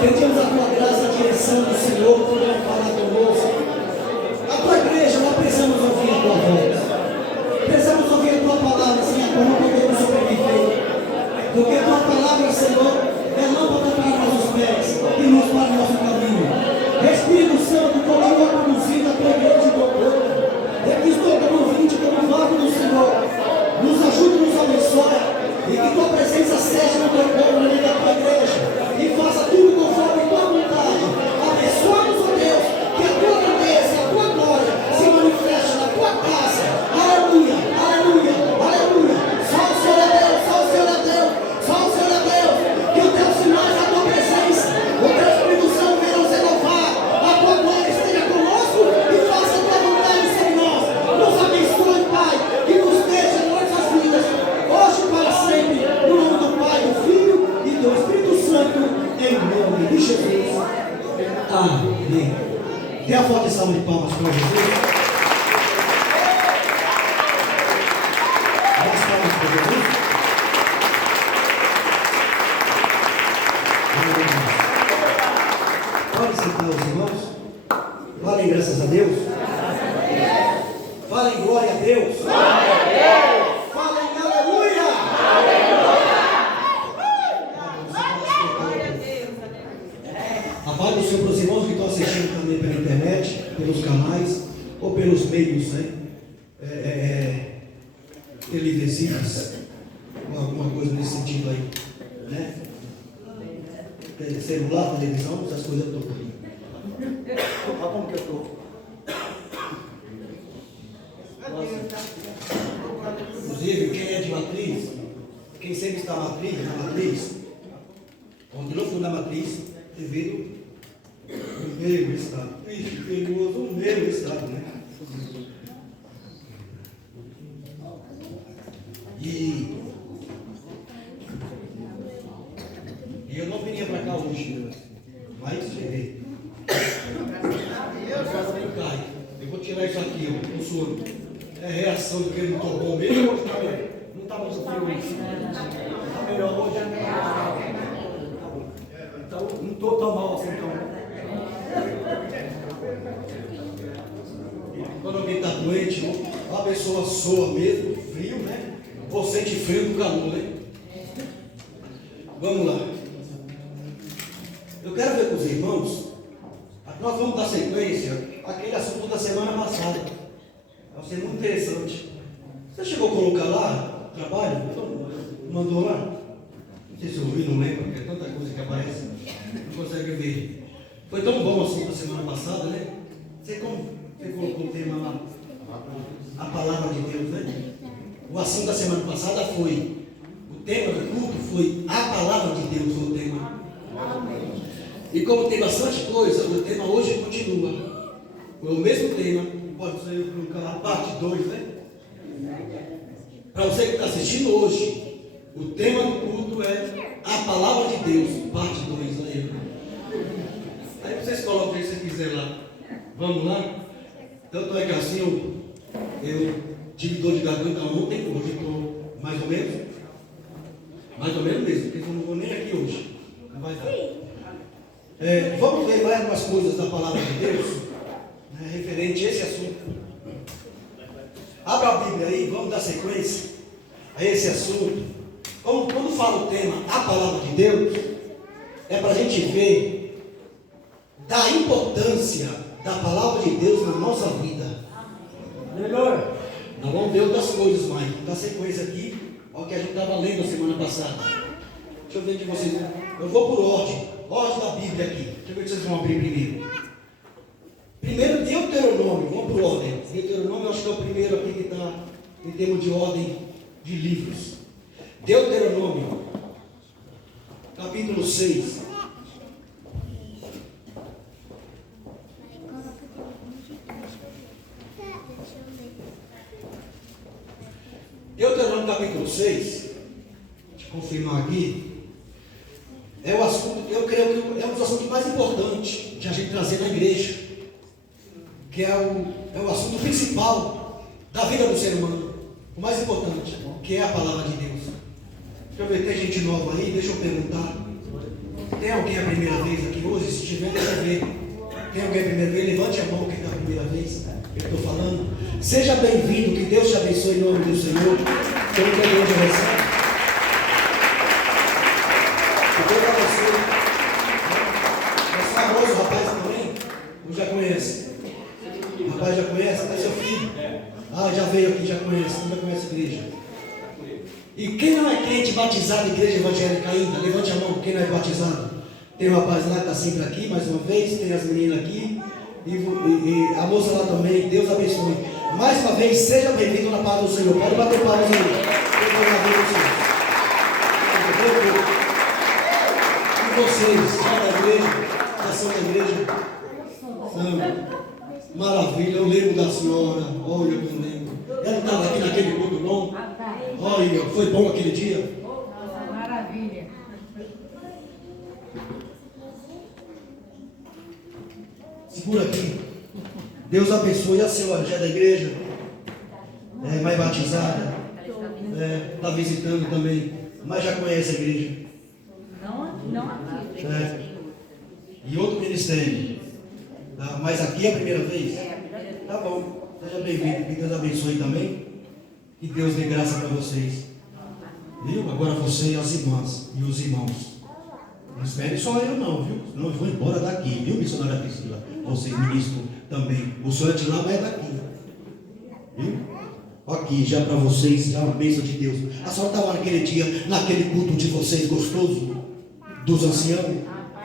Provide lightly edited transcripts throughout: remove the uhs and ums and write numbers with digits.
Pedimos a tua graça, a direção do Senhor, por não falar conosco. A tua igreja, nós precisamos ouvir a tua voz. Precisamos ouvir a tua palavra, Senhor, como podemos sobreviver. Porque a tua palavra, Senhor, é lâmpada para nossos pés e luz para o nosso caminho. Espírito Santo, continua conduzindo a tua igreja e tua corpo. Aqui estou como ouvinte, como vago do Senhor. Nos ajude, nos abençoe. E que tua presença seja no teu povo, no meio da tua igreja. E faça tudo conforme a tua vontade. Abençoa-nos, ó Deus, que a tua grandeza, a tua glória se manifeste na tua casa. Aleluia, aleluia, aleluia. Só o Senhor é Deus, só o Senhor é Deus, só o Senhor é Deus. Que os teus sinais da tua presença, o teu Espírito Santo venha nos renovar. A tua glória esteja conosco e faça a tua vontade sobre nós. Nos abençoe, Pai, que nos deixe em nossas vidas, hoje e para sempre, no nome do Pai, do Filho e do Espírito Santo, em nome de Jesus. Amém. Dê a forte salva de palmas para Jesus. Mais palmas para Jesus. Pode sentar os irmãos. Falem graças a Deus. Falem glória a Deus. Falem aleluia. A paz do Senhor para os irmãos que estão assistindo também pela internet, pelos canais ou pelos meios, né? Televisivos, alguma coisa nesse sentido aí, né? Celular, televisão, essas coisas todas. Olha como que eu estou. Inclusive, quem é de matriz, quem sempre está na matriz, quando eu fui na matriz, devido ao meu estado. Ixi, perigoso o meu estado, né? E eu não vinha para cá hoje, mas cheguei. Eu vou tirar isso aqui, o soro. É reação do que ele não estou bom mesmo. Não está muito frio hoje. Está melhor hoje? Então, não estou tão mal assim, então. Quando alguém está doente, a pessoa soa mesmo, frio, né? Ou sente frio do calor, né? Vamos lá. Eu quero ver com os irmãos, nós vamos dar sequência àquele assunto da semana passada. Vai ser muito interessante. Você chegou a colocar lá, trabalho? Mandou lá? Não sei se eu ouvi, não lembro, porque é tanta coisa que aparece, não consegue ver. Foi tão bom o assunto da semana passada, né? Você colocou o tema lá, a palavra de Deus, né? O assunto da semana passada foi, o tema do culto foi a palavra de Deus, foi o tema. E como tem bastante coisa, o tema hoje continua. Foi o mesmo tema, pode ser colocar a parte 2, né? Para você que está assistindo hoje, o tema do culto é a palavra de Deus, parte 2. Aí vocês colocam o que você quiser lá. Vamos lá? Tanto é que assim eu tive dor de garganta ontem, hoje estou mais ou menos. Mais ou menos mesmo, porque eu não vou nem aqui hoje. Não vai dar. Vamos ver mais algumas coisas da palavra de Deus, né, referente a esse assunto. Abra a Bíblia aí, vamos dar sequência a esse assunto. Quando fala o tema a palavra de Deus, é para a gente ver da importância da palavra de Deus na nossa vida. Melhor. Nós vamos ver outras coisas mais. Vamos dar sequência aqui ao que a gente estava lendo a semana passada. Deixa eu ver de vocês. Eu vou por ordem da Bíblia aqui. Deixa eu ver se vocês vão abrir primeiro. Primeiro Deuteronômio, vamos por ordem. Deuteronômio eu acho que é o primeiro aqui que está em termos de ordem de livros. Deuteronômio, capítulo 6. Deuteronômio capítulo 6, deixa eu confirmar aqui, é o assunto, eu creio que é um dos assuntos mais importantes de a gente trazer na igreja, que é o assunto principal da vida do ser humano, o mais importante, que é a palavra de Deus. Deixa eu ver, tem gente nova aí, deixa eu perguntar. Tem alguém a primeira vez aqui hoje? Se tiver, deixa eu ver. Tem alguém a primeira vez? Levante a mão quem está a primeira vez. Eu estou falando. Seja bem-vindo, que Deus te abençoe em nome do Senhor. Como que a igreja recebe? Que Deus abençoe. Esse famoso rapaz também, eu já conhece. O rapaz já conhece? Até seu filho. Ah, já veio aqui, já conhece a igreja. E quem não é crente batizado em igreja evangélica ainda? Levante a mão, quem não é batizado. Tem um rapaz lá que está sempre aqui, mais uma vez, tem as meninas aqui, e a moça lá também, Deus abençoe. Mais uma vez, seja bem-vindo na paz do Senhor. Pode bater palmas aí. E vocês, da igreja, da Santa Igreja, maravilha, eu lembro da senhora, olha, eu lembro. Ela estava aqui naquele culto bom. Olha, foi bom aquele dia. Maravilha. Segura aqui. Deus abençoe a senhora, já é da igreja. Mais batizada. Está visitando também. Mas já conhece a igreja. Não aqui. E outro ministério. Tá? Mas aqui é a primeira vez? Tá bom. Seja bem-vindo. Que Deus abençoe também. Que Deus dê graça para vocês. Viu? Agora você e as irmãs e os irmãos. Não espere só eu não, viu? Senão eu vou embora daqui, viu, missionária Priscila? Vocês, ministro, também. O senhor é de lá, mas é daqui. Viu? Aqui, já para vocês, já uma bênção de Deus. A senhora estava naquele dia, naquele culto de vocês gostoso, dos anciãos?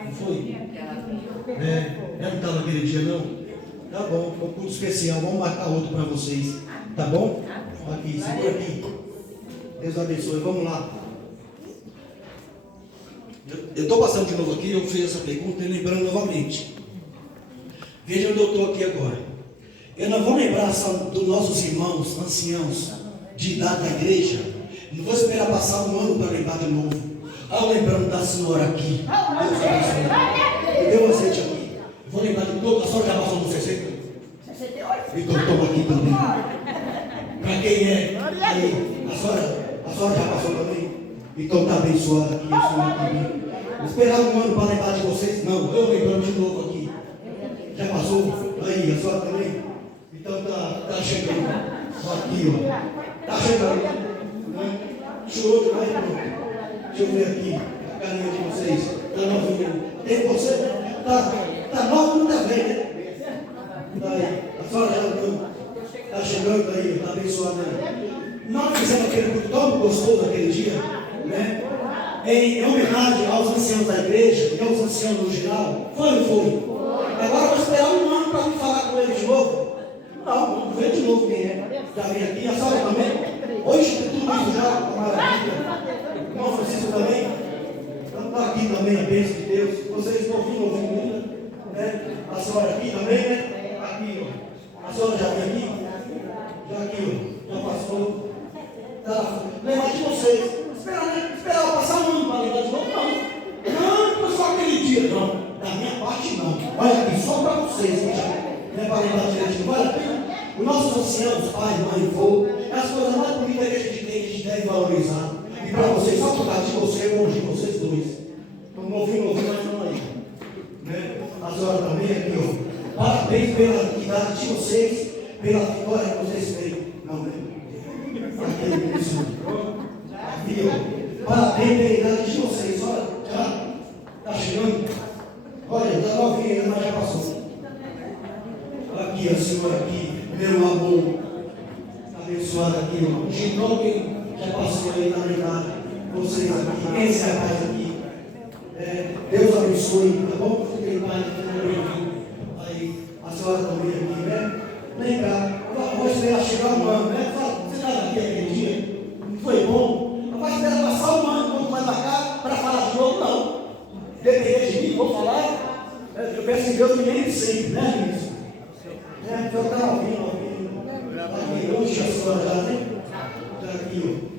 Não foi? Ela não estava naquele dia, não? Tá bom, foi um culto especial. Vamos marcar outro para vocês. Tá bom? Aqui, segura aqui. Deus abençoe. Vamos lá. Eu estou passando de novo aqui. Eu fiz essa pergunta e lembrando novamente. Veja onde eu estou aqui agora. Eu não vou lembrar só dos nossos irmãos, anciãos, de idade da igreja. Não vou esperar passar um ano para lembrar de novo. Lembrando da senhora aqui. Deus abençoe. Deu azeite aqui. Vou lembrar de toda. A senhora já passou no 60? 68. Então toma aqui também. Para quem é? Aí, a senhora já passou também? Então está abençoada aqui, a senhora também. Esperar um ano para lembrar de vocês? Não, eu lembrando de novo aqui. Já passou? Aí, a senhora também? Então está chegando. Aqui, ó. Está chegando. Né? Chorou demais, pronto. Deixa eu ver aqui a carinha de vocês. Está novinha. Tem você? Está nova, não está velha. Está aí. A senhora já não. Está chegando aí, está abençoada aí. Nós fizemos aquele culto tão gostoso aquele dia, né? Em homenagem aos anciãos da igreja e aos anciãos no geral. Foi ou não foi? Agora vou esperar um ano para me falar com ele de novo. Não, vamos ver de novo quem é. Já vem aqui, a senhora também? Hoje tem tudo isso já, maravilha. O irmão Francisco também. Então está aqui também a bênção de Deus. Vocês estão ouvindo ainda, né? A senhora aqui também, né? Aqui, ó. A senhora já vem aqui? Já aqui, ó, já passou. Tá. Lembrar de vocês. Esperar passar um ano para lembrar de novo? Não. Não, só aquele dia, não. Da minha parte, não. Olha aqui, só para vocês, não é para lembrar direito, não vale a pena. Os nossos anciãos, pai, mãe, vô, é as coisas mais bonitas que a gente tem, que a gente deve valorizar. E para vocês, só por causa de você, eu hoje, vocês dois. Então, ouvindo, mas não aí. Né? A senhora também aqui, ó. Parabéns pela idade de vocês, pela vitória que vocês têm. Não, né? Aqui, isso. Aqui, ó. Parabéns pela idade de vocês. Olha, já está chegando. Olha, está novinha, mas já passou. Aqui, a senhora aqui, meu amor. Abençoada aqui, ó. Ginou quem já passou aí na verdade. Vocês aqui, esse rapaz aqui. Deus abençoe, tá bom? Fiquem em paz, aí, a senhora também aqui, né? Lembrar, vou esperar chegar um ano, né? Você estava aqui aquele dia, não foi bom? Não vai esperar passar um ano quando vai marcar para falar de novo, não. Depender de mim, vou falar. Eu peço que Deus me lembre sempre, né, isso? Então está ouvindo. Aqui, hoje a senhora já, né? Está aqui, ó.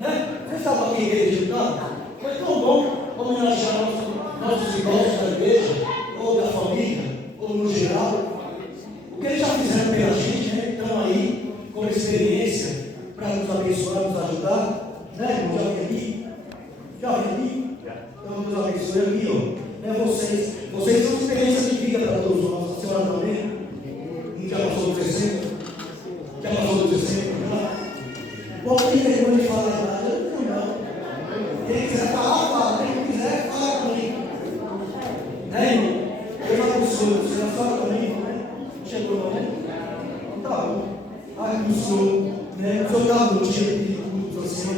Né? Você estava aqui, igreja, tá? Foi tão bom homenagear nossos irmãos da igreja, ou da família, ou no geral. O que eles já fizeram pela gente, né? Estão aí com experiência para nos abençoar, nos ajudar. Né, irmão? Já vem aqui? Então, Deus abençoe. aqui, ó, é vocês. Vocês são experiências de vida para todos nós. A senhora também? Já passou do terceiro? Já passou do terceiro? Pode ter vergonha de falar nada? Não. Quem quiser falar, fala. Quem não quiser, fala comigo. Né, irmão? Eu falo para o senhor, você já fala comigo, né? Chegou, né? Tá bom. Aí o senhor, né? O senhor estava no dia de culto, assim,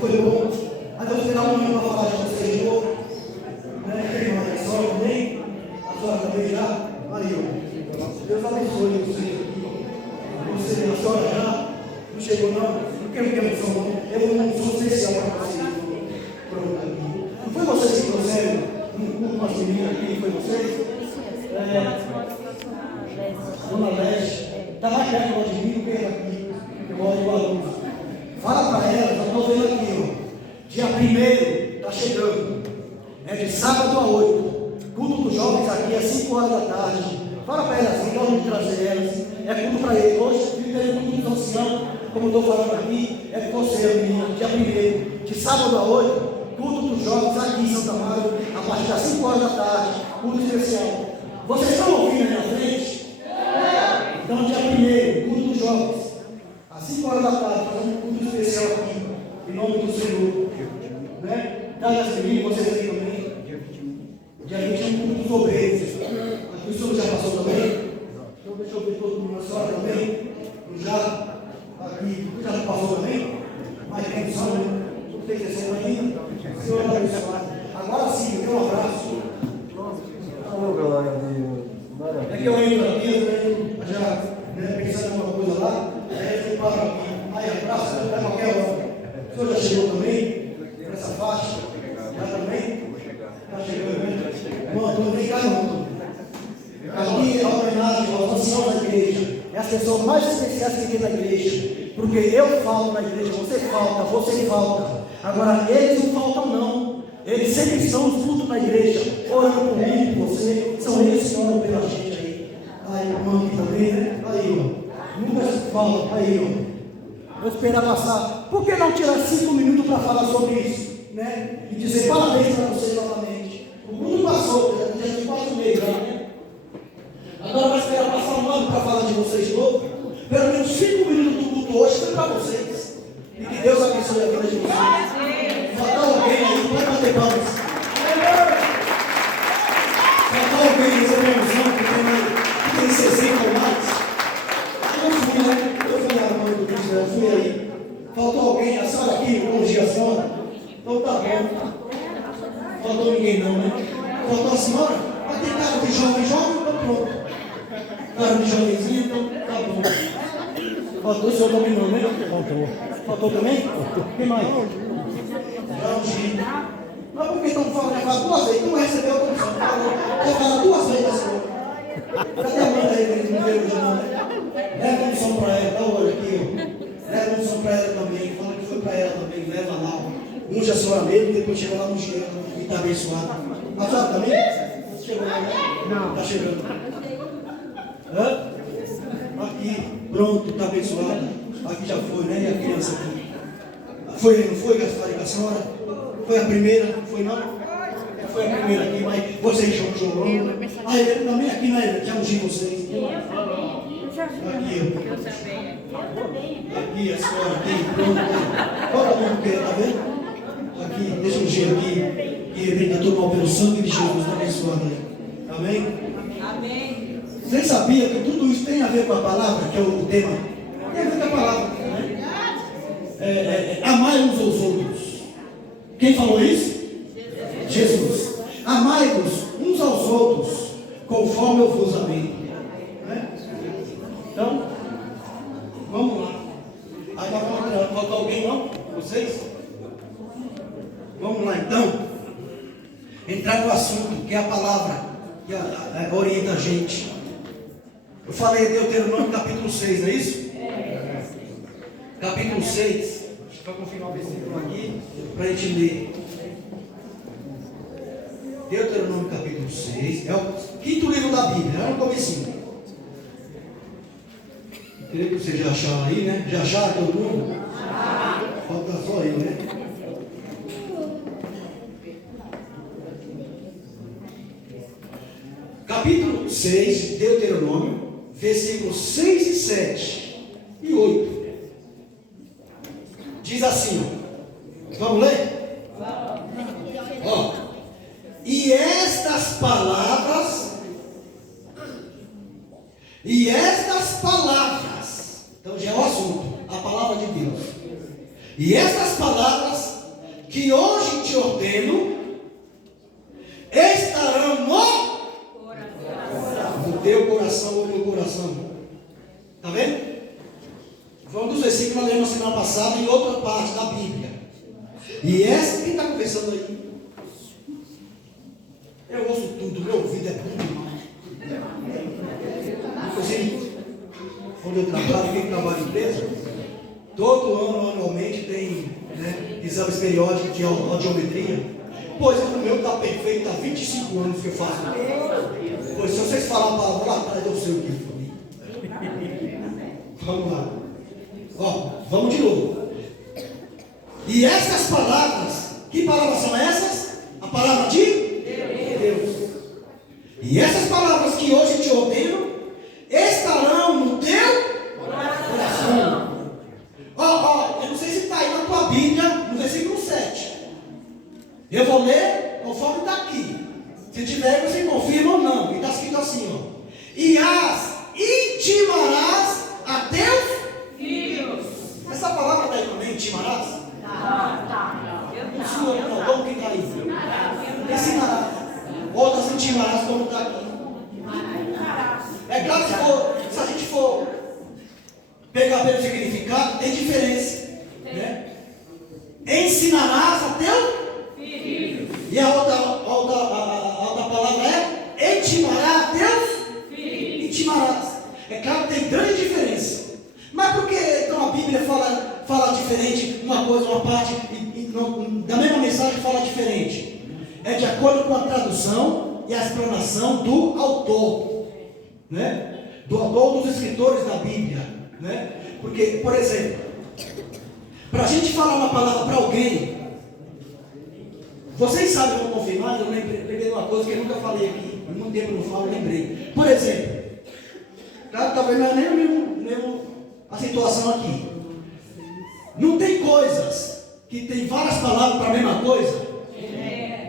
foi bom. Aí eu esperar um ano para falar de vocês de novo. Né? Quem mais? A senhora também? A senhora também já? Aí, ó. Deus abençoe você aqui. Você, a senhora já? Não chegou não? Não quero ter emoção não. Eu não sou especial para vocês. Pronto, aqui. Não foi vocês que trouxeram um culto masculino aqui? Foi vocês? Dona Leste. Está mais perto de mim do que aqui. Eu moro em Guarulhos. Fala para ela, já estou vendo aqui, ó. Dia 1º está chegando. É de sábado a 8. Culto dos jovens aqui é 5 horas da tarde. Fala para elas, assim, vamos trazer elas. É culto para eles. Hoje, viver culto do ancião, como eu estou falando aqui, é com você, menina. Dia 1º, de sábado a 8, culto dos jovens aqui em Santa Amaro, a partir das 5 horas da tarde. Culto especial. Vocês estão ouvindo aí na frente? Então, dia 1º, culto dos jovens. Às 5 horas da tarde, fazendo um culto especial aqui, em nome do Senhor. Né? Dá as meninas, vocês aqui também. Dia 21, culto dos obreiros. Aqui o senhor já passou também? Então, deixa eu ver todo mundo. A senhora também? Já? Aqui, já passou também? Mas quem são, né? Tudo tem que ser ainda. Senhor, abençoado. Agora sim, dê um abraço. É que eu entro aqui, já pensando em uma coisa lá, aí eu paro aqui, aí abraço, para qualquer hora. O senhor já chegou também? Nessa faixa? Já também? Está chegando, né? Não vem cá não. Aqui é a homenagem aos anciãos da igreja. É as pessoas mais especiais que tem na igreja. Porque eu falo na igreja, você falta. Agora, eles não faltam não. Eles sempre estão nos cultos na igreja, orando por mim, por você. São eles que oram pela gente aí. Aí, irmão aqui também, né? Aí, ó. Nunca se fala. Aí, ó. Vou esperar passar. Por que não tirar 5 minutos para falar sobre isso? Né? E dizer parabéns para vocês novamente. O mundo passou, já tem 4 meses, né? Agora vai esperar passar um ano para falar de vocês de novo. Pelo menos 5 minutos do culto hoje foi para vocês. E que Deus abençoe a vida de vocês. Faltou alguém aí, pode bater palmas. Faltou alguém aí, essa promoção que tem 60 ou mais. Eu fui, né? Eu fui na mão do Cristo, eu fui aí. Faltou alguém, a senhora aqui, elogio a senhora. Então tá bom. Faltou ninguém não, né? Faltou a senhora? Mas tem cara de jovem, então pronto. Cara de jovenzinho, então tá bom. Faltou o senhor também não, né? Faltou também? Quem mais? Mas por que estão falando? Já falou 2 vezes. Tu recebeu a comissão. Já falou 2 vezes a senhora. Cadê a mãe aí que não veio hoje não, né? Leva a comissão para ela, dá o olho aqui, ó. Leva a comissão para ela também. Fala que foi para ela também. Leva lá, ó. Unge a senhora mesmo, depois chega lá no cheiro e está abençoada. A senhora também? Chegou lá, né? Não. Está chegando. Hã? Aqui, pronto, está abençoada. Aqui já foi, né? E a criança aqui. Foi, não foi, Gaspar e a senhora? Foi a primeira? Foi não? Foi a primeira aqui, mas vocês chorou. Ah, ele também aqui, né? Já ungi vocês. Aqui, ó. Aqui, a senhora, aqui, pronto. Todo mundo que está vendo? Aqui, deixa eu ungir aqui. E vem tomar pelo sangue de Jesus, está abençoado aí. Amém? Amém. Vocês sabiam que tudo isso tem a ver com a palavra, que é o tema? Tem a ver com a palavra, né? Amai uns aos outros. Quem falou isso? Jesus. Amai-vos uns aos outros, conforme eu vos amei. Né? Então, vamos lá. Agora falta alguém não? Vocês? Vamos lá então. Entrar no assunto, que é a palavra que orienta a gente. Eu falei de Deuteronômio capítulo 6, não é isso? Capítulo 6. Deixa eu confirmar o versículo aqui para a gente ler. Deuteronômio capítulo 6. É o 5º livro da Bíblia, é no comecinho. Creio que vocês já acharam aí, né? Já acharam todo mundo? Falta só aí, né? capítulo 6 de Deuteronômio, versículos 6 e 7 e 8. Diz assim, vamos ler? Ó, e estas palavras, então já é o assunto, a palavra de Deus. E estas palavras que hoje te ordeno estarão no teu coração ou no meu coração. Está vendo? Foi um dos versículos que nós lemos na semana passada em outra parte da Bíblia. E essa, quem está conversando aí? Eu ouço tudo, meu ouvido é bom demais. Inclusive, onde eu trabalho, quem trabalha em empresa, todo ano, anualmente, tem exames periódicos de audiometria. Pois o meu está perfeito, há 25 anos que eu faço. Pois se vocês falarem a palavra lá atrás, eu sei o que foi. Vamos lá. Ó, vamos de novo. E essas palavras, que palavras são essas? A palavra de Deus. E essas palavras que hoje te ordeno estarão no teu coração. Ó, eu não sei se está aí na tua Bíblia, no versículo 7. Eu vou ler conforme está aqui. Se tiver, você confirma ou não. E está escrito assim, ó. E as intimarás a teus filhos. Essa palavra está aí também, intimarás? Tá. O senhor não, como que está aí? Ensinarás. Outras intimarás, como está aqui. É claro que se a gente for pegar pelo significado, tem diferença. Né? Ensinarás a teu filho. E a outra palavra é intimarás a teus filhos. Intimarás. É claro que tem grande diferença. Mas por que então a Bíblia fala diferente, uma coisa, uma parte, e da mesma mensagem fala diferente? É de acordo com a tradução e a explanação do autor, né? Do autor dos escritores da Bíblia, né? Porque, por exemplo, para a gente falar uma palavra para alguém, vocês sabem, eu vou confirmar, eu lembrei de uma coisa que eu nunca falei aqui, há muito tempo eu não falo, lembrei. Por exemplo, talvez não é nem mesmo a situação aqui. Não tem coisas que tem várias palavras para a mesma coisa?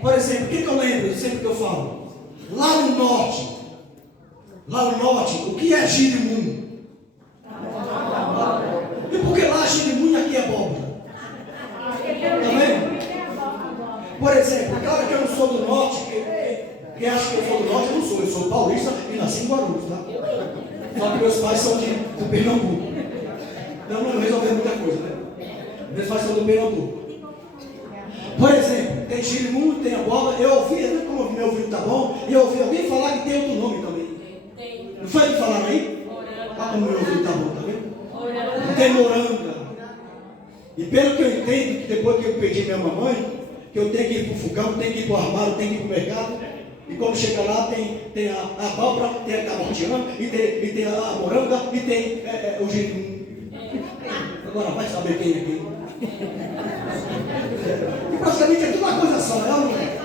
Por exemplo, o que eu lembro sempre que eu falo? Lá no norte, o que é girimum? E por que lá é girimum e aqui é abóbora? Está vendo? Por exemplo, claro que eu não sou do norte, quem acha que eu sou do norte, eu não sou. Eu sou paulista e nasci em Guarulhos, tá? Só que meus pais são de Pernambuco. Então não resolveu muita coisa, né? Meus pais são do Pernambuco. Por exemplo, tem girimum, tem abóbora. Eu ouvi, como meu ouvido está bom, e eu ouvi alguém falar que tem outro nome também. Não foi que falaram aí? Ah, como meu ouvido está bom, tá vendo? Tem moranga. E pelo que eu entendo, que depois que eu perdi minha mamãe, que eu tenho que ir para o fogão, tenho que ir para o armário, tenho que ir para o mercado. E quando chega lá, tem a abóbora, tem a cabotiã, e tem a moranga, e tem o girimum. Agora vai saber quem é quem. E praticamente é tudo uma coisa só, não é?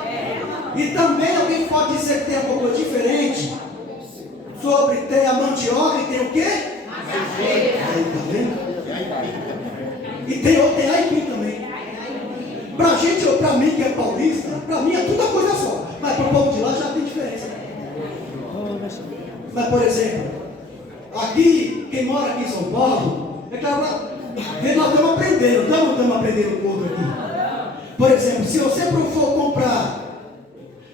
E também alguém pode dizer que tem alguma coisa diferente sobre ter a mandioca e tem o quê? Aí, tá vendo? E tem aipim também. Pra gente ou pra mim que é paulista, pra mim é tudo uma coisa só. Mas para o povo de lá já tem diferença. Mas por exemplo, aqui, quem mora aqui em São Paulo, é claro, nós estamos aprendendo, estamos aprendendo um pouco aqui. Por exemplo, se você for comprar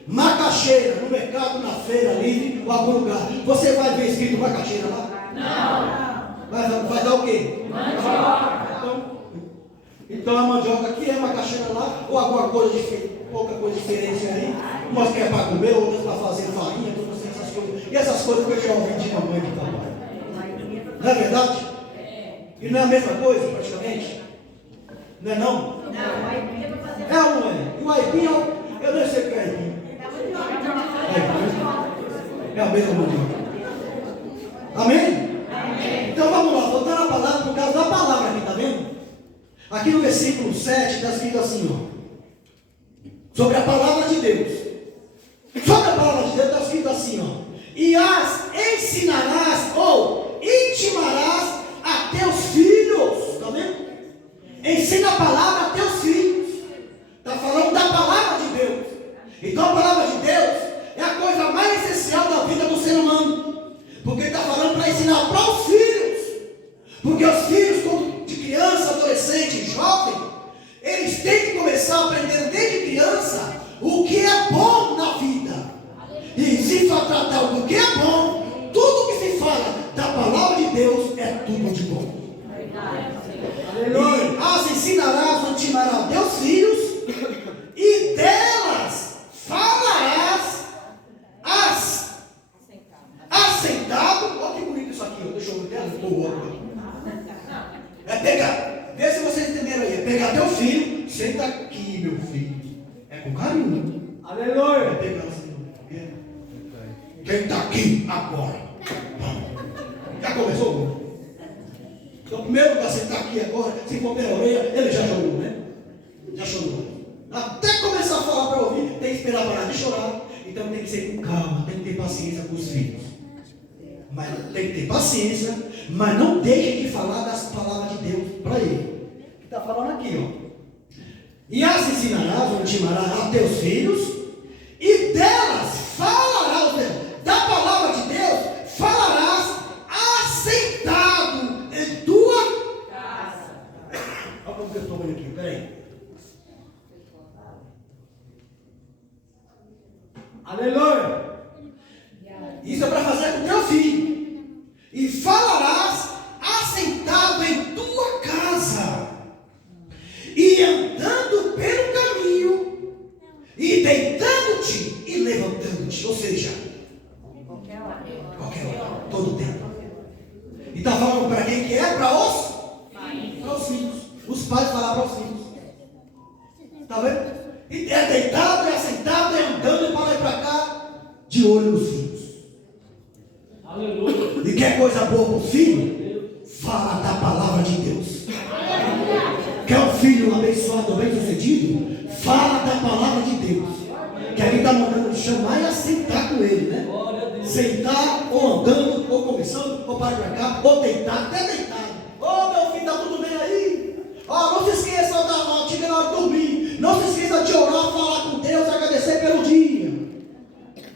macaxeira no mercado, na feira, livre ou algum lugar, você vai ver escrito macaxeira lá? Não. Vai dar o quê? Mandioca. Então a mandioca aqui é macaxeira lá, ou alguma coisa diferente, pouca coisa diferente aí. Umas que é para comer, outras para fazer farinha, todas essas coisas. E essas coisas que eu já ouvi de mamãe de papai. Não é verdade? E não é a mesma coisa, praticamente? Não é não? É ou não é? E o aipim, eu não sei o que é aipim. É a mesma mandioca. Amém? Então vamos lá, voltando a palavra, por causa da palavra aqui, tá vendo? Aqui no versículo 7 está escrito assim, ó. Sobre a palavra de Deus. Sobre a palavra de Deus está escrito assim, ó. e as ensinarás ou intimarás a teus filhos. Está vendo? Ensina a palavra a teus filhos. Está falando da palavra de Deus. Então a palavra de Deus é a coisa mais essencial da vida do ser humano. Porque está falando para ensinar para os filhos. Porque os filhos, quando de criança, adolescente, jovem, eles têm que começar a aprender desde criança o que é bom na vida. E se for tratar do que é bom, tudo que se fala da palavra de Deus é tudo de bom. E as ensinarás ou intimarás a teus filhos, e delas falarás assentado. Olha que bonito isso aqui, deixa eu ver o outro. É pegar, vê se vocês entenderam aí. É pegar teu filho, senta aqui, meu filho. É com carinho. Aleluia. É pegar assim. Quem está aqui agora? Já começou? Então, primeiro lugar, você está aqui agora, se for pela orelha, ele já chorou, né? Já chorou. Até começar a falar para ouvir, tem que esperar parar de chorar. Então tem que ser com calma, tem que ter paciência com os filhos. Mas tem que ter paciência, mas não deixe de falar das palavras de Deus para ele. Que está falando aqui, ó. E as ensinarás ou intimarás a teus filhos, e delas falarás, da palavra de Deus, falarás assentado em tua casa. Olha como que eu estou vendo aqui, peraí. Aleluia. Isso é para fazer com teu filho. E falarás assentado em tua casa, e andando pelo caminho, e deitando-te e levantando-te. Ou seja, qualquer hora, todo tempo. E está falando para quem que é? Para os filhos. Os pais falar para os filhos. Está vendo? E é deitado, é assentado, é andando para lá e para cá, de olho nos filhos. Aleluia. E quer coisa boa para o filho? Fala da palavra de Deus. Quer um filho abençoado, bem-sucedido? Fala da palavra de Deus. Que a gente está mandando chamar e assentar com ele, né? Sentar, ou andando, ou conversando, ou para cá, ou deitado, até deitado. Ô meu filho, está tudo bem aí? Ó, não se esqueça da noite, chega na hora de dormir. Não se esqueça de orar, falar com Deus, agradecer pelo dia.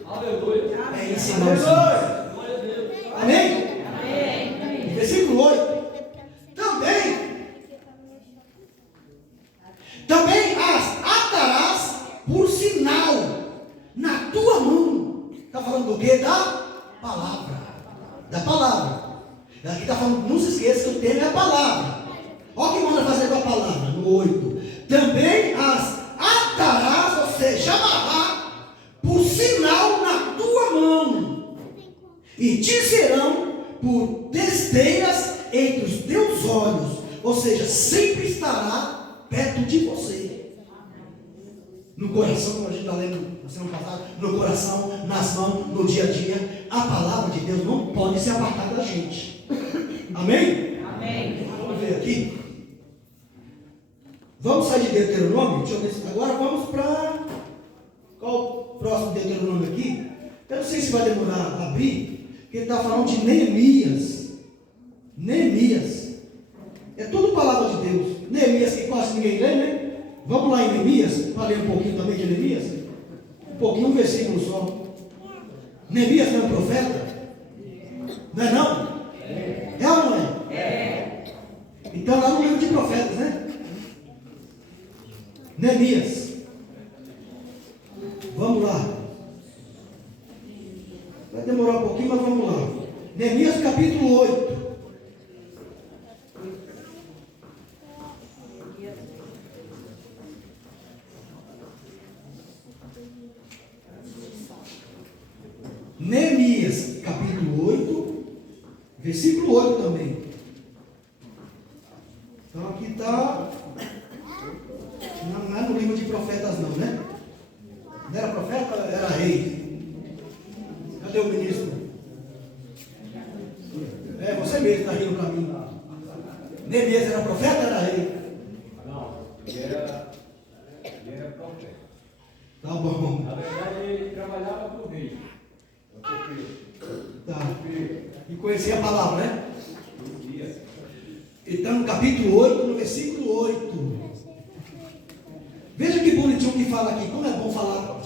Aleluia. É isso, irmãos. Amém? Amém. Versículo 8. Também as atarás por sinal na tua mão. Está falando do quê? Da palavra. Da palavra. Aqui está falando, não se esqueça que o tema é a palavra. Olha o que manda fazer com a palavra, no 8. Também as atarás, ou seja, amarrar, por sinal na tua mão, e te serão por testeiras entre os teus olhos, ou seja, sempre estará perto de você. No coração, como a gente está lendo na semana passada, no coração, nas mãos, no dia a dia, a palavra de Deus não pode se apartar da gente. Amém? Amém. Vamos ver aqui. Vamos sair de Deuteronômio? Deixa eu ver. Agora vamos para. Qual o próximo Deuteronômio aqui? Eu não sei se vai demorar a abrir, porque ele está falando de Neemias. Neemias. É tudo palavra de Deus. Neemias que quase ninguém lê, né? Vamos lá em Neemias, para ler um pouquinho também de Neemias. Um pouquinho, um versículo só. Neemias não é um profeta? Não é não? É ou não é? É. Então lá no livro de profetas, né? Neemias. Vamos lá. Vai demorar um pouquinho, mas vamos lá. Neemias capítulo 8. Neemias capítulo 8, versículo 8 também. Então aqui está. Não é no livro de profetas não, né? Não era profeta, era rei. Cadê o ministro? É, você mesmo está rindo para mim. Neemias era profeta ou era rei? Não, ele era profeta. Tá bom. Na verdade, ele trabalhava para o rei. conhecer a palavra, né? Então, no capítulo 8, no versículo 8. Veja que bonitinho que fala aqui. Como é bom falar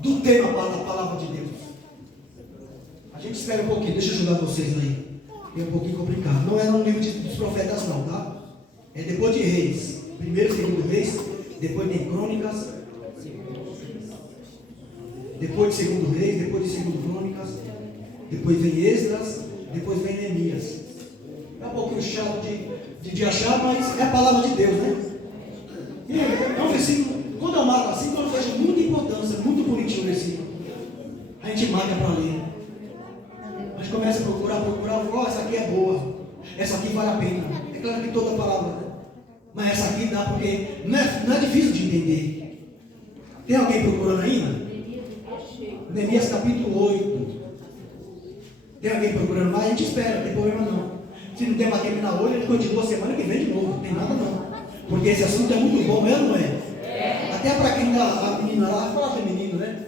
do tema da palavra de Deus. A gente espera um pouquinho, deixa eu ajudar vocês aí. É um pouquinho complicado. Não é no livro dos profetas não, tá? É depois de Reis. Primeiro e segundo Reis. Depois tem Crônicas. Depois de segundo Reis. Depois de segundo Crônicas. Depois vem Esdras. Depois vem Neemias. É um pouquinho chato de achar, mas é a palavra de Deus, né? E é um versículo, quando eu marco assim, quando eu vejo muita importância, muito bonitinho o versículo, a gente marca para ler. A gente começa a procurar, oh, essa aqui é boa, essa aqui vale a pena. É claro que toda palavra, né? Mas essa aqui dá porque não é difícil de entender. Tem alguém procurando ainda? Neemias capítulo 8. Tem alguém procurando mais? A gente espera, não tem problema não. Se não der para terminar hoje, a gente continua a semana que vem de novo, não tem nada não. Porque esse assunto é muito bom, é ou não é? Até para quem dá a menina lá, fala de menino, né?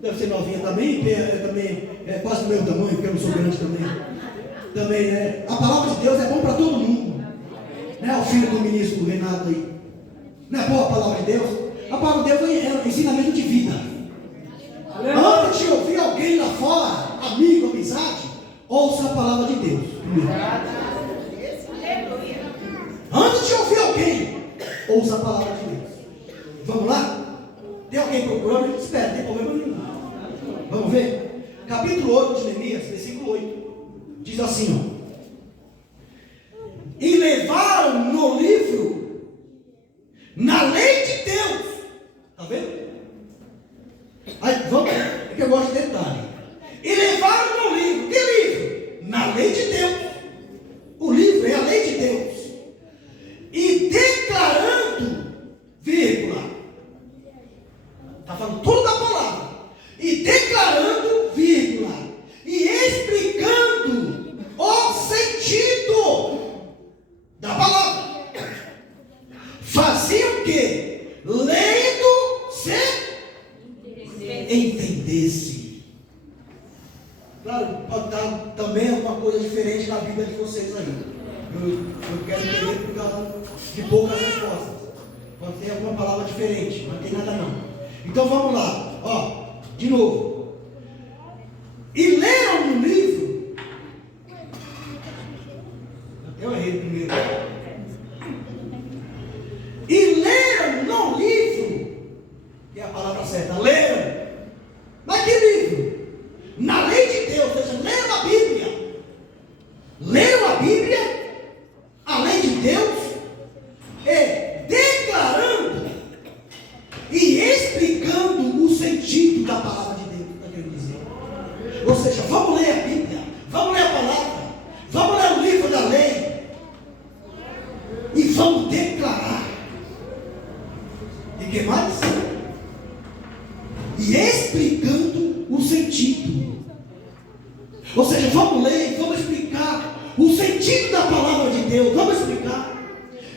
Deve ser novinha também, também é quase do meu tamanho, porque eu não sou grande também. Também, né? A palavra de Deus é bom para todo mundo. Né? O filho do ministro Renato aí. Não é boa a palavra de Deus? A palavra de Deus é um ensinamento de vida. Antes de ouvir alguém lá fora, amigo, amizade, ouça a palavra de Deus. Antes de ouvir alguém, ouça a palavra de Deus. Vamos lá? Tem alguém procurando? Espera, não tem problema nenhum. Vamos ver? Capítulo 8 de Neemias, versículo 8. Diz assim, ó. E levaram no livro, na lei de Deus. Está vendo? Aí, vamos, é que eu gosto de detalhe. E levaram no livro. Que livro? Na lei de Deus. O livro é a lei de Deus. E declarando, vírgula, está falando tudo da palavra, e declarando, vírgula, e explicando o sentido da palavra, faziam o quê? Lendo, se entendesse. Claro, pode dar também alguma coisa diferente na vida de vocês aí. Eu quero entender por causa de poucas respostas. Pode ter alguma palavra diferente, mas não tem nada não. Então vamos lá, ó, de novo. E leram no livro. Eu errei primeiro. E leram no livro, que é a palavra certa, leram. Mas que livro? Na lei de Deus, ou seja, leram a Bíblia. Leram a Bíblia, a lei de Deus, declarando e explicando o sentido da palavra de Deus, está querendo dizer. Ou seja, vamos ler a Bíblia, vamos ler a palavra, vamos ler o livro da lei e vamos declarar. E que mais? E explicando o sentido. Ou seja, vamos ler, vamos explicar o sentido da palavra de Deus, vamos explicar.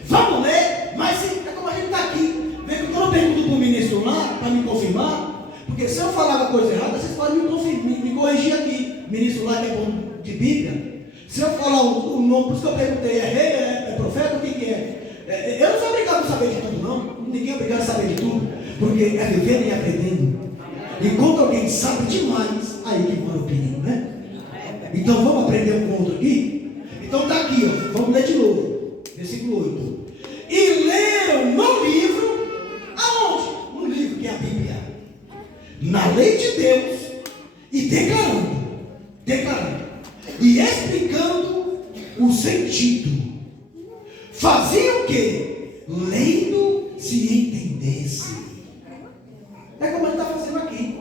Vamos ler, mas é como a gente está aqui. Quando eu pergunto para o ministro lá, para me confirmar, porque se eu falar uma coisa errada, vocês podem me corrigir aqui. Ministro lá que é bom de Bíblia. Se eu falar o nome, por isso que eu perguntei, é rei, é profeta, o que é? Eu não sou obrigado a saber de tudo, não. Ninguém é obrigado a saber de tudo, porque é vivendo e aprendendo. E quando alguém sabe demais, aí que mora o perigo, né? Então vamos aprender um com o outro aqui? Então está aqui, ó, vamos ler de novo. Versículo 8. E leram no livro, aonde? No livro que é a Bíblia. Na lei de Deus. E declarando. E explicando o sentido. Faziam o quê? Lendo se entendesse. É como a gente está fazendo aqui.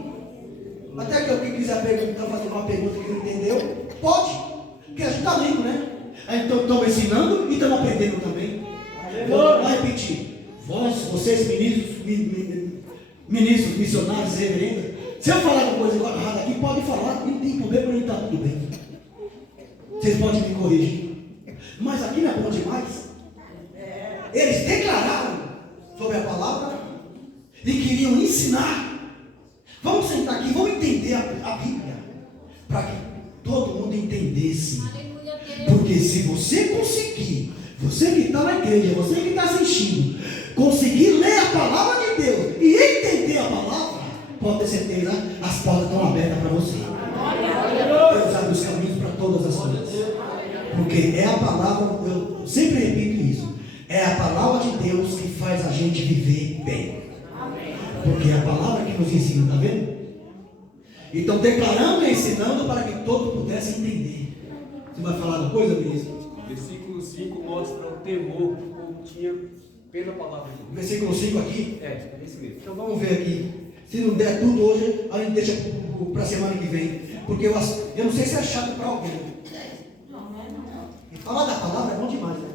Até que alguém quiser fazer uma pergunta que não entendeu, pode. Porque a gente está lendo, né? Então estamos ensinando e estamos aprendendo também. Vou repetir. Vocês ministros, missionários, reverendos, se eu falar uma coisa errada aqui, pode falar, não tem problema, não está tudo bem. Vocês podem me corrigir. Mas aqui não é bom demais. Eles declararam sobre a palavra e queriam ensinar. Vamos sentar aqui, vamos entender a Bíblia, para que todo mundo mundo entendesse. Porque se você conseguir, você que está na igreja, você que está assistindo, conseguir ler a palavra de Deus e entender a palavra, pode ter certeza, as portas estão abertas para você. Deus abre os caminhos para todas as coisas. Porque é a palavra, eu sempre repito isso, é a palavra de Deus que faz a gente viver bem. Porque é a palavra que nos ensina, está vendo? Então, declarando e ensinando para que todos pudessem entender. Você vai falar uma coisa, ministro? Versículo 5 mostra o temor que o povo tinha pela palavra de Deus. Versículo 5 aqui. É esse mesmo. Então vamos ver aqui. Se não der tudo hoje, a gente deixa para a semana que vem. Porque eu não sei se é chato para alguém. E falar da palavra é bom demais, né?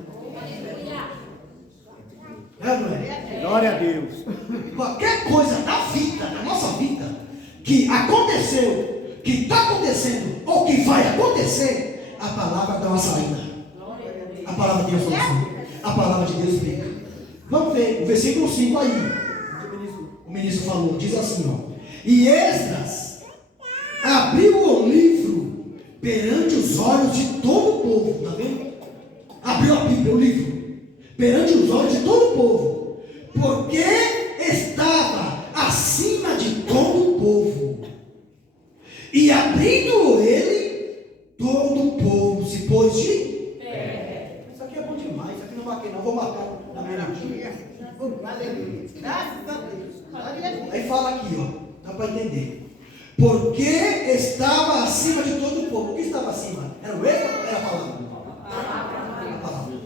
É, não é? Glória a Deus. Qualquer coisa da vida, da nossa vida, que aconteceu, que está acontecendo, ou que vai acontecer, a palavra dá uma saída. A palavra tem a solução. A palavra de Deus explica. Vamos ver o versículo 5 aí. O ministro falou, diz assim, ó. E Esdras abriu o livro perante os olhos de todo o povo. Está vendo? Abriu a Bíblia, o livro, perante os olhos de todo o povo. Porque estava acima de todo o povo. E abrindo ele, todo o povo se pôs de pé. Isso aqui é bom demais. Isso aqui não marquei não. Vou marcar na minha notinha. Graças a Deus. Aí fala aqui, ó. Dá para entender. Porque estava acima de todo o povo. O que estava acima? Era o erro ou era a palavra? A palavra.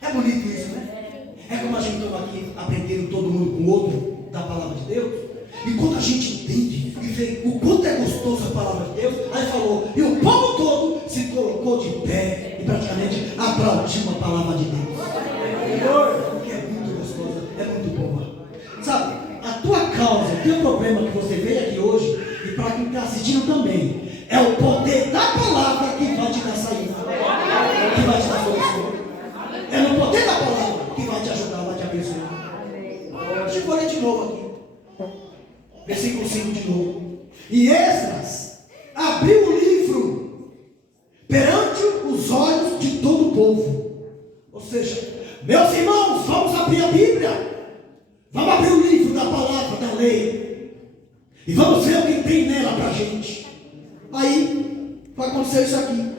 É bonito isso, né? É como a gente estava aqui aprendendo todo mundo com o outro da palavra de Deus. E quando a gente entende e vê o quanto é gostoso a palavra de Deus, aí falou, e o povo todo se colocou de pé e praticamente aplaudiu a palavra de Deus. Porque é muito gostosa, é muito boa. Sabe, a tua causa, o teu problema que você veio aqui hoje, e para quem está assistindo também, é o poder da palavra que vai te dar saída, que vai te dar solução. É no poder da palavra que vai te ajudar, vai te abençoar. Deixa eu ler de novo aqui. Versículo 5 de novo. E Esdras abriu o livro perante os olhos de todo o povo. Ou seja, meus irmãos, vamos abrir a Bíblia. Vamos abrir o livro da palavra, da lei. E vamos ver o que tem nela para a gente. Aí vai acontecer isso aqui.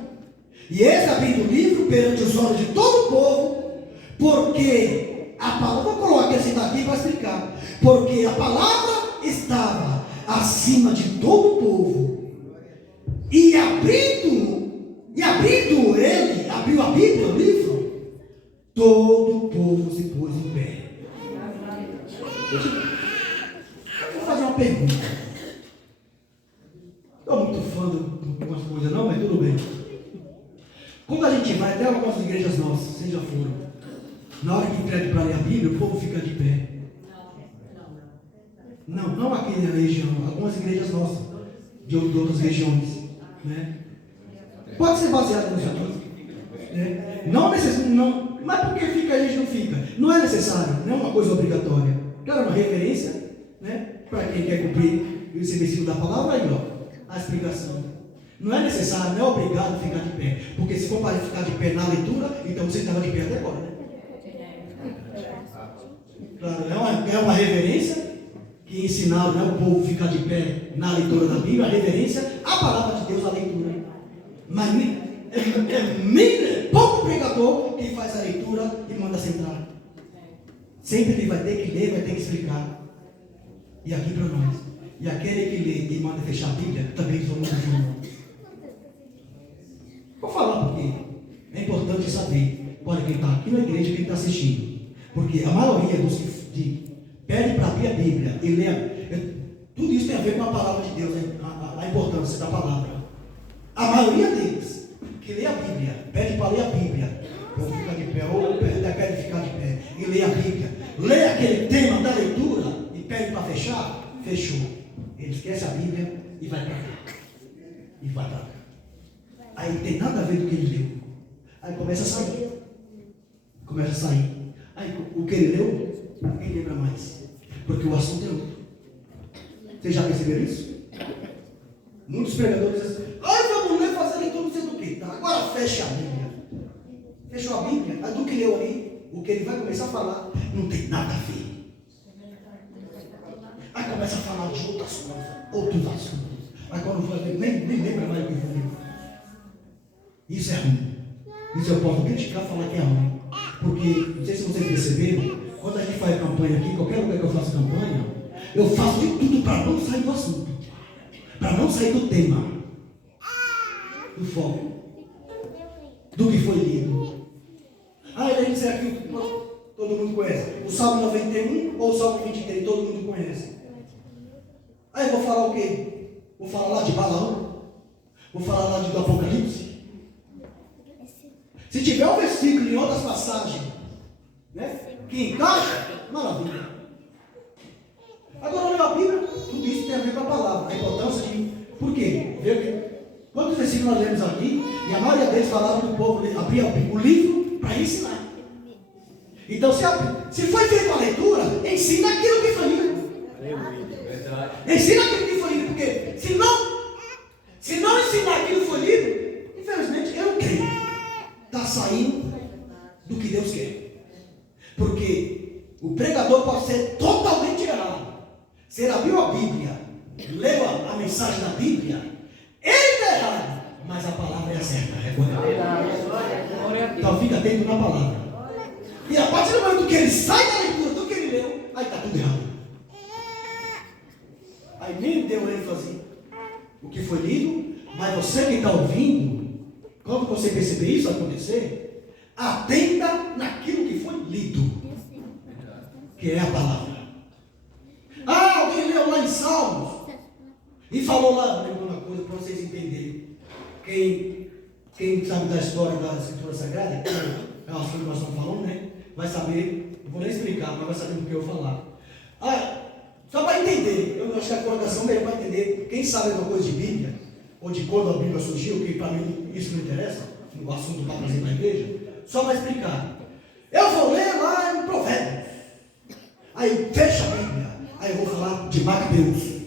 E Esdras abriu o livro perante os olhos de todo o povo. Porque a palavra, vou colocar esse daqui para explicar. Porque a palavra estava acima de todo o povo. E abrindo ele, abriu a Bíblia, o livro, todo o povo se pôs em pé. Eu vou fazer uma pergunta. Estou muito fã de algumas coisas não, mas tudo bem. Quando a gente vai até algumas igrejas nossas, vocês já foram, na hora que pede para ler a Bíblia, o povo fica de pé. Não aqui na região, algumas igrejas nossas, de outras regiões, né? Pode ser baseado nisso aqui, né? Não, mas por que fica a gente não fica? Não é necessário, não é uma coisa obrigatória. Claro, é uma referência, né? Para quem quer cumprir esse versículo da palavra, aí ó, a explicação. Não é necessário, não é obrigado a ficar de pé, porque se for para ficar de pé na leitura, então você estava de pé até agora, né? Claro, é uma reverência que ensinaram, né, o povo ficar de pé na leitura da Bíblia, a reverência à palavra de Deus, a leitura. Mas pouco pregador que faz a leitura e manda sentar. Sempre ele vai ter que ler, vai ter que explicar. E aqui para nós. E aquele que lê e manda fechar a Bíblia, também somos juntos. Vou falar porque é importante saber. Olha quem está aqui na igreja, quem está assistindo. Porque a maioria dos que pede para abrir a Bíblia e ler, tudo isso tem a ver com a palavra de Deus, né? A importância da palavra. A maioria deles que lê a Bíblia, pede para ler a Bíblia, ou fica de pé, ou pede ficar de pé e lê a Bíblia, lê aquele tema da leitura e pede para fechar, fechou. Ele esquece a Bíblia e vai para cá. E vai para cá. Aí não tem nada a ver com o que ele leu. Aí começa a sair. Aí o que ele leu, ninguém lembra mais. Porque o assunto é outro. Vocês já perceberam isso? Muitos pregadores dizem assim, vamos ler, fazer leitura, não sei do que. Tá, agora fecha a Bíblia. Fechou a Bíblia, aí do que leu ali, o que ele vai começar a falar, não tem nada a ver. Aí começa a falar de outras coisas, outros assuntos. Aí quando vai ver, nem lembra mais o que foi. Isso é ruim. Isso eu posso criticar, falar que é ruim. Porque, não sei se vocês perceberam, quando a gente faz campanha aqui, qualquer lugar que eu faço campanha, eu faço de tudo para não sair do assunto. Para não sair do tema. Do foco. Do que foi lido. Ele diz aqui, todo mundo conhece. O Salmo 91 ou o Salmo 23, todo mundo conhece. Aí eu vou falar o quê? Vou falar lá de Balaão? Vou falar lá do Apocalipse? Se tiver um versículo em outras passagens, né, que encaixa, maravilha. Agora, olha a Bíblia, tudo isso tem a ver com a palavra, a importância de. Por quê? Quantos versículos nós lemos aqui, e a maioria deles falava que o povo abria o livro para ensinar. Então, se foi feita a leitura, ensina aquilo que foi lido. Ensina aquilo que foi lido, porque se não ensinar aquilo que foi lido, infelizmente, eu não creio. Está saindo do que Deus quer. Porque o pregador pode ser totalmente errado. Se ele abriu a Bíblia, leu a mensagem da Bíblia, ele está errado, mas a palavra é a certa. Então fica atento na palavra. E a partir do momento que ele sai da leitura do que ele leu, aí está tudo errado. Aí nem deu ênfase o que foi lido, mas você que está ouvindo, quando você perceber isso acontecer, atenta naquilo que foi lido, que é a palavra. Alguém leu lá em Salmos e falou lá, lembrando uma coisa para vocês entenderem. Quem sabe da história da Escritura Sagrada, que é uma coisa que nós estamos falando, né? Vai saber, não vou nem explicar, mas vai saber do que eu vou falar. Só para entender, eu acho que a colocação melhor para entender, quem sabe alguma coisa de Bíblia, ou de quando a Bíblia surgiu, que para mim isso não interessa, o assunto para trazer para a igreja, só para explicar. Eu vou ler lá em Provérbios. Aí fecha a Bíblia. Aí eu vou falar de Macabeus.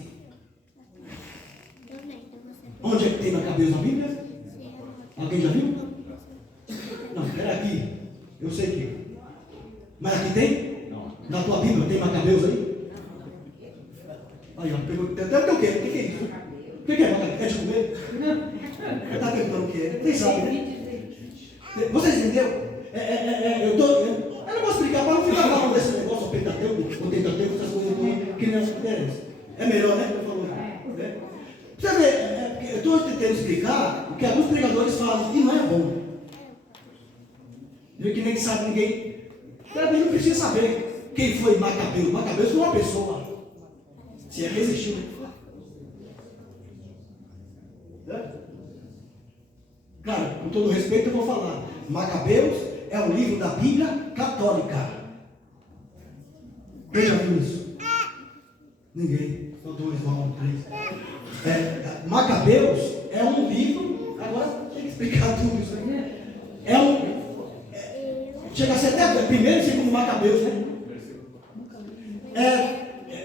Onde é que tem Macabeus na Bíblia? Alguém já viu? Não, era aqui. Eu sei que. Mas aqui tem? Na tua Bíblia tem Macabeus aí? Aí, ó, pergunta. Até o quê? O que é isso? O que é Macabeus? Quer te comer? Está perguntando o que é? Nem sabe, né? Vocês entenderam? Eu não vou explicar para não ficar falando desse negócio, o Pentateuco, essas coisas que não interessam. É melhor, né? Eu falo, né? Você vê, eu estou tentando explicar o que alguns pregadores falam e não é bom. Que nem sabe ninguém. Também não precisa saber quem foi Macabeus. Macabeus foi uma pessoa. Se é que existiu. Claro, com todo respeito eu vou falar. Macabeus é o livro da Bíblia católica. Quem já viu isso? Ninguém. Só 2, 3. Macabeus é um livro. Agora tem que explicar tudo isso aí. Chega a ser até primeiro e segundo Macabeus, né?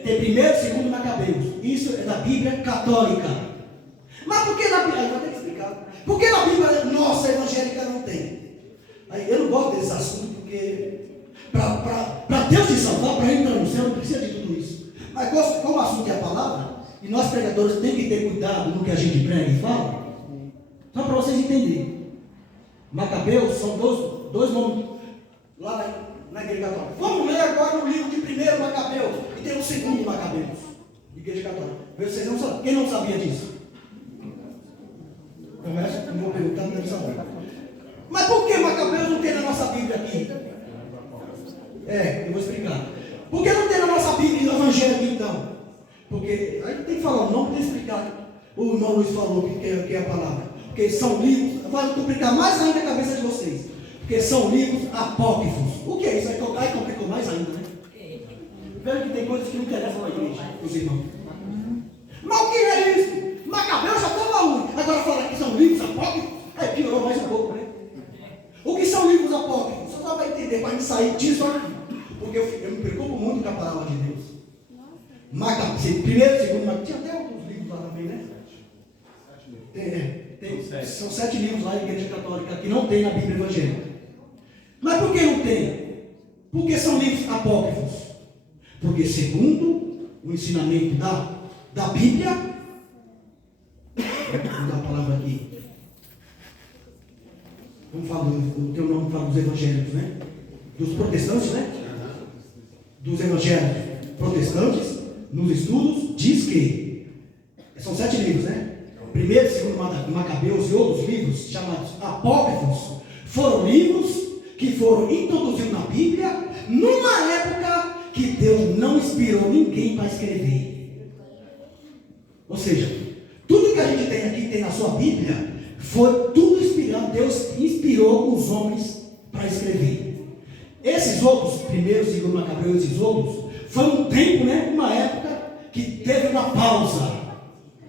Tem primeiro e segundo Macabeus. Isso é da Bíblia católica. Mas por que na Bíblia? Vou ter que explicar. Por que na Bíblia nossa evangélica não tem? Aí, eu não gosto desse assunto porque para Deus te salvar, para ele entrar no céu, não precisa de tudo isso. Mas como o assunto é a palavra, e nós pregadores temos que ter cuidado no que a gente prega e fala, só para vocês entenderem. Macabeus são dois nomes lá na igreja católica. Vamos ler agora o livro de primeiro Macabeus e tem o segundo Macabeus, igreja católica. Vocês não sabem. Quem não sabia disso? Não vou perguntar, não deve saber. Mas por que Macabeus não tem na nossa Bíblia aqui? Eu vou explicar. Por que não tem na nossa Bíblia no Evangelho aqui então? Porque aí tem que falar o nome, tem que explicar. O irmão Luiz falou que é a palavra. Porque são livros, vai complicar mais ainda a cabeça de vocês. Porque são livros apócrifos. O que é isso? Aí complicou mais ainda, né? Veja que tem coisas que não interessam a igreja, os irmãos. Mas o que é isso? Macabeus já estava ruim. Agora fala que são livros apócrifos. Aí piorou mais um pouco, né? O que são livros apócrifos? Só vai entender para a gente sair disso aqui. Porque eu me preocupo muito com a palavra de Deus. Macabeus, primeiro, segundo, mas tinha até outros livros lá também, né? São 7 livros lá na Igreja Católica que não tem na Bíblia evangélica. Mas por que não tem? Porque são livros apócrifos. Porque segundo o ensinamento da Bíblia, vou dar a palavra aqui. Vamos falar o teu nome fala dos evangélicos, né? Dos protestantes, né? Dos evangélicos protestantes, nos estudos, diz que são 7 livros, né? Primeiro, segundo Macabeus e outros livros chamados apócrifos foram livros que foram introduzidos na Bíblia numa época que Deus não inspirou ninguém para escrever. Ou seja, tudo que a gente tem aqui, tem na sua Bíblia, foi tudo inspirado. Deus inspirou os homens para escrever. Esses outros, primeiro, segundo Macabeus, esses outros, foi um tempo, né, uma época que teve uma pausa.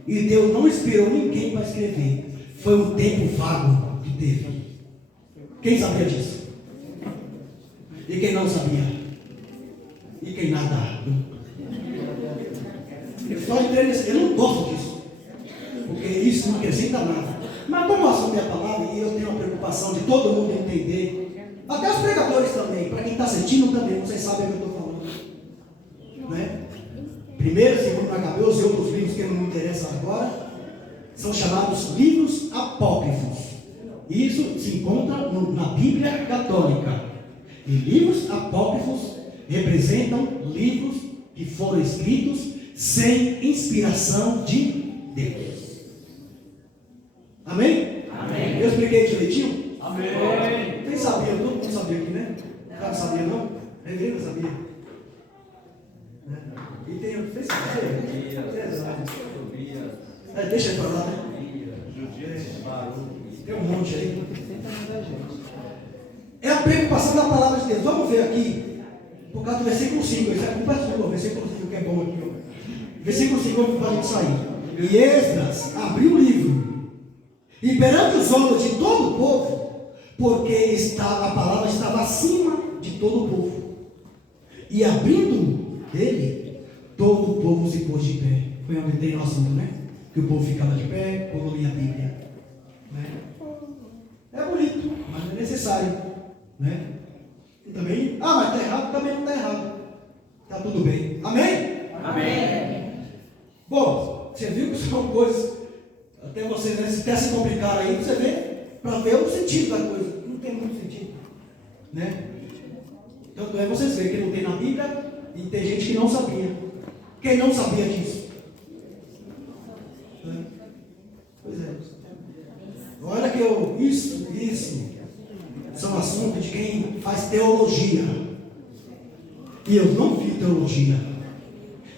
E Deus não inspirou ninguém para escrever. Foi um tempo vago que teve. Quem sabia disso? E quem não sabia? E quem nada? Eu não gosto disso. Porque isso não acrescenta nada. Mas como eu assumo a palavra e eu tenho a preocupação de todo mundo entender, até os pregadores também, para quem está assistindo também, vocês sabem o que eu estou falando. Né? Primeiro, segundo Macabeus e outros livros que não me interessam agora, são chamados livros apócrifos. Isso se encontra na Bíblia Católica. E livros apócrifos representam livros que foram escritos sem inspiração de Deus. Amém? Amém. Eu expliquei direitinho? Amém. Quem sabia? Todo mundo sabia aqui, né? O cara não sabia, não? A igreja sabia. E tem o que deixa para lá, né? Tem um monte aí. É a preocupação da palavra de Deus. Vamos ver aqui, por causa do versículo 5. Isso é culpa sua, versículo 5 que é bom aqui. Ó. Versículo 5 para a gente sair. E Esdras abriu o livro, e perante os olhos de todo o povo, porque a palavra estava acima de todo o povo. E abrindo ele, todo o povo se pôs de pé. Foi onde tem o assunto, né? Que o povo ficava de pé quando lia a Bíblia. Né? É bonito, mas não é necessário. Né? E também, mas está errado, também não está errado. Está tudo bem. Amém? Amém. Bom, você viu que são coisas, até vocês, né, se até se complicaram aí, você vê, para ver o sentido da coisa. Não tem muito sentido. Né? Tanto é vocês verem que não tem na Bíblia, e tem gente que não sabia. Quem não sabia disso? Pois é. Olha que isso são assuntos de quem faz teologia. E eu não fiz teologia.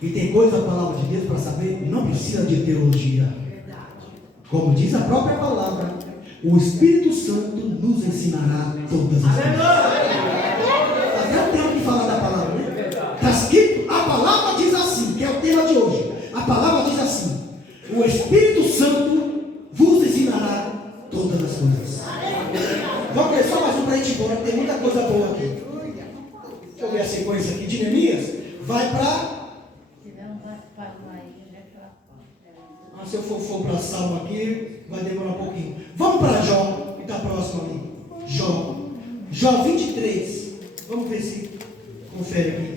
E tem coisa da palavra de Deus para saber, não precisa de teologia. Como diz a própria palavra, o Espírito Santo nos ensinará todas as coisas. Até o tempo de falar da palavra, né? Está escrito, a palavra diz assim, que é o tema de hoje. A palavra diz assim: o Espírito Santo vos ensinará todas as coisas. Vamos ver só mais um para a gente embora, tem muita coisa boa aqui. Deixa eu ver a sequência aqui de Neemias. Vai para. Se eu for para Salmo aqui, vai demorar um pouquinho. Vamos para Jó, que está próximo ali. Jó 23. Vamos ver se confere aqui.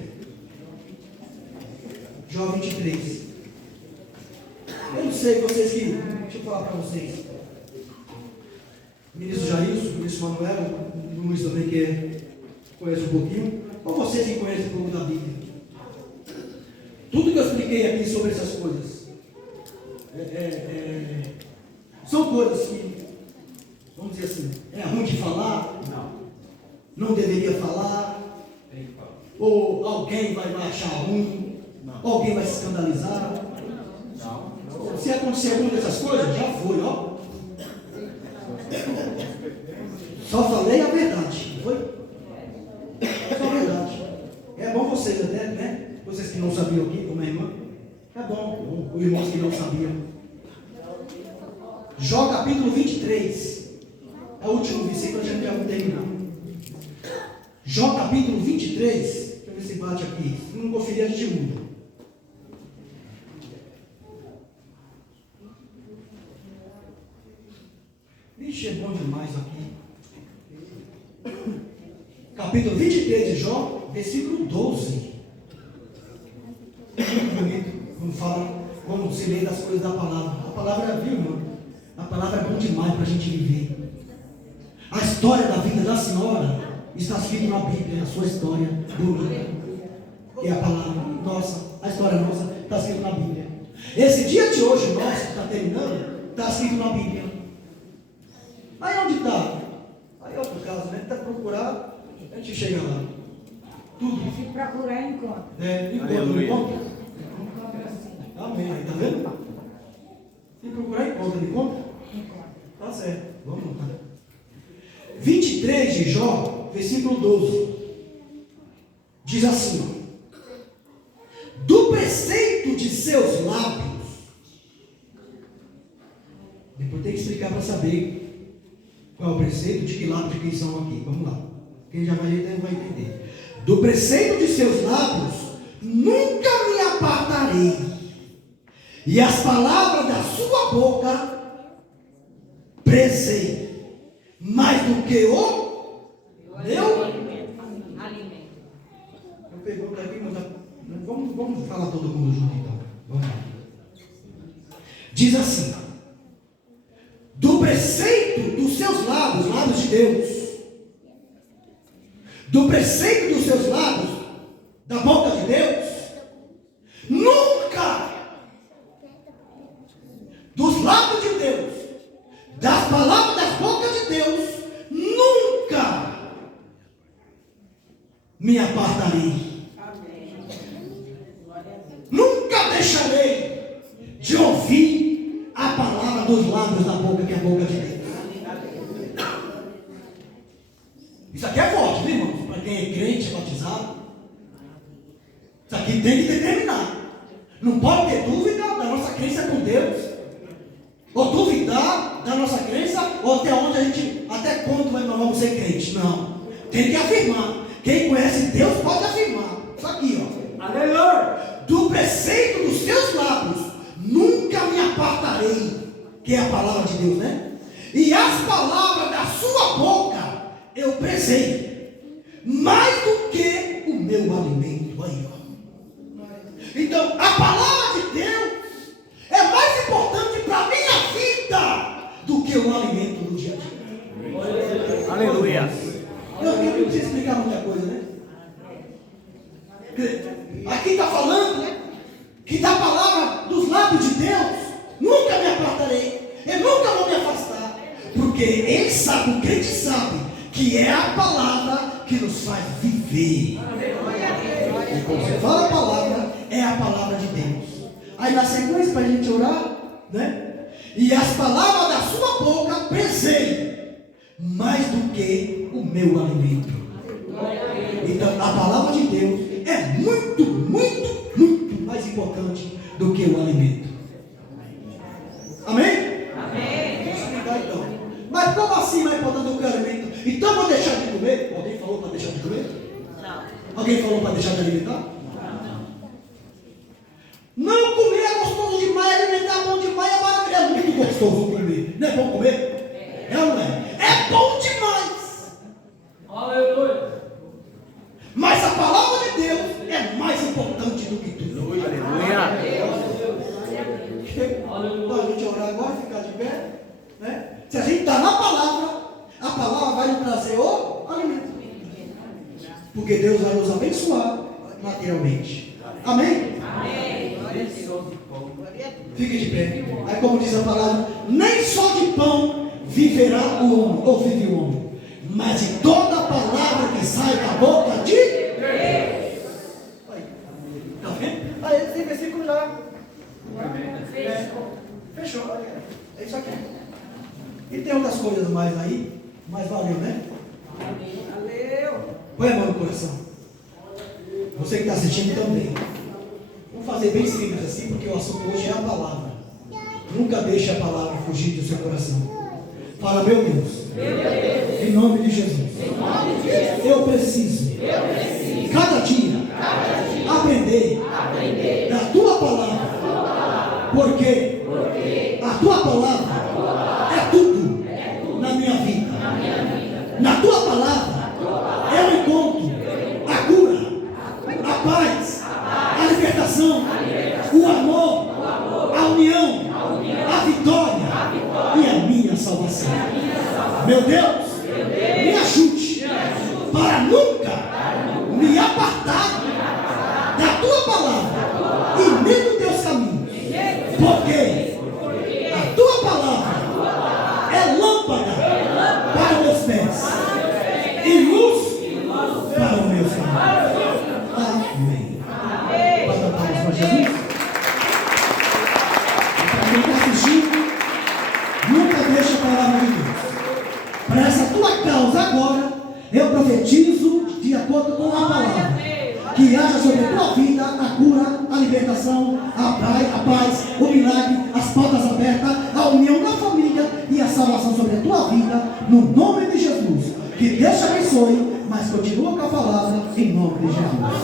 Jó 23. Eu não sei, vocês que. Deixa eu falar para vocês. Ministro Jailson, ministro Manuel, o Luiz também que conhece um pouquinho. Ou vocês que conhecem um pouco da Bíblia. Tudo que eu expliquei aqui sobre essas coisas são coisas que, vamos dizer assim, é ruim de falar, não deveria falar, ou alguém vai achar ruim, alguém vai se escandalizar. Se acontecer alguma dessas coisas, já foi, ó. Só falei a verdade, foi? Só a verdade. É bom vocês até, né? Vocês que não sabiam aqui, como é irmã. É bom, os irmãos que não sabiam. Jó capítulo 23. É o último versículo, a gente já vai terminar. Jó capítulo 23. Deixa eu ver se bate aqui. Se não conferir, a gente muda. Ixi, é bom demais aqui. Capítulo 23 de Jó, versículo 12. Muito bonito, quando fala, quando se lê das coisas da palavra. A palavra, viu, irmão? A palavra é bom demais para a gente viver. A história da vida da senhora está escrita na Bíblia, a sua história bonita. Que é a palavra nossa, a história nossa está escrita na Bíblia. Esse dia de hoje nosso, que está terminando, está escrito na Bíblia. Aí onde está? Aí é outro caso, né? Está procurado, a gente chega lá. Tudo. Se procurar, encontra. Encontra. Encontra assim. Amém. Aí, tá vendo? Se procurar, encontra. Encontra. Tá certo. Vamos lá. 23 de Jó, versículo 12. Diz assim: do preceito de seus lábios. Depois tem que explicar para saber qual é o preceito, de que lado de quem são aqui. Vamos lá. Quem já vai ler vai entender. Do preceito de seus lábios nunca me apartarei, e as palavras da sua boca prezei, mais do que o meu alimento. Eu pergunto aqui, mas vamos falar todo mundo junto então. Vamos lá. Diz assim: do preceito dos seus lábios, lábios de Deus, do preceito dos seus lábios, da boca de Deus, nunca, dos lábios de Deus, das palavras das bocas de Deus, nunca me apartarei. Nunca deixarei de ouvir a palavra dos lábios da boca, que é a boca de Deus. Isso aqui é forte, viu, irmãos? Para quem é crente, batizado. Isso aqui tem que determinar. Não pode ter dúvida da nossa crença com Deus. Ou duvidar da nossa crença, ou até onde até quando vamos ser crente. Não. Tem que afirmar. Quem conhece Deus pode afirmar. Isso aqui, ó. Aleluia! Do preceito dos seus lábios nunca me apartarei, que é a palavra de Deus, né? E as palavras da sua boca eu prezei, mais do que o meu alimento. Aí, ó. Então, a palavra de Deus é mais importante para a minha vida do que o alimento do dia a dia. Aleluia! Eu não preciso explicar muita coisa, né? Aqui está falando, né? Que da palavra dos lábios de Deus nunca me apartarei, eu nunca vou me afastar, porque ele sabe, o crente sabe, que é a palavra que nos faz viver. E quando você fala a palavra, é a palavra de Deus. Aí na sequência, para a gente orar, né? E as palavras da sua boca prezei, mais do que o meu alimento. Então a palavra de Deus é muito, muito, muito mais importante do que o alimento. Amém? Amém. Vamos explicar então. Mas como assim mais importante do que o alimento? Então vou deixar de comer? Alguém falou para deixar de comer? Não. Alguém falou para deixar de alimentar? Não, comer é gostoso demais, alimentar é bom demais, é maravilhoso, é muito gostoso comer. Não é bom comer? É ou não é? É bom demais. Aleluia! Mas a palavra de Deus é mais importante do que tudo. Aleluia! Então a gente orar agora, ficar de pé, né? Se a gente está na palavra, a palavra vai nos trazer o alimento. Porque Deus vai nos abençoar materialmente. Amém? Amém. Fique de pé. Aí como diz a palavra, nem só de pão viverá o homem, ou vive o homem, mas de toda a palavra que sai da boca de Deus. Está vendo? Aí esse versículo já. Fechou. É isso aqui. E tem outras coisas mais aí, mas valeu, né? Valeu. Põe a mão no coração. Você que está assistindo também. Vamos fazer bem simples assim, porque o assunto hoje é a palavra. Nunca deixe a palavra fugir do seu coração. Fala, meu Deus. Em nome de Jesus. Eu preciso. Cada dia. Aprender. Da tua palavra. Porque a tua palavra é tudo na minha Meu Deus, me ajude para nunca me apartar da tua palavra e nem dos teus caminhos, porque a tua palavra é lâmpada para os meus pés e luz para os meus caminhos. Amém. Bota palmas para Jesus. Para quem está assistindo, nunca deixe a palavra de Deus. Para essa tua causa agora, eu profetizo de acordo com a palavra, que haja sobre a tua vida a cura, a libertação, a paz, o milagre, as portas abertas, a união da família e a salvação sobre a tua vida, no nome de Jesus. Que Deus te abençoe, mas continua com a palavra em nome de Jesus.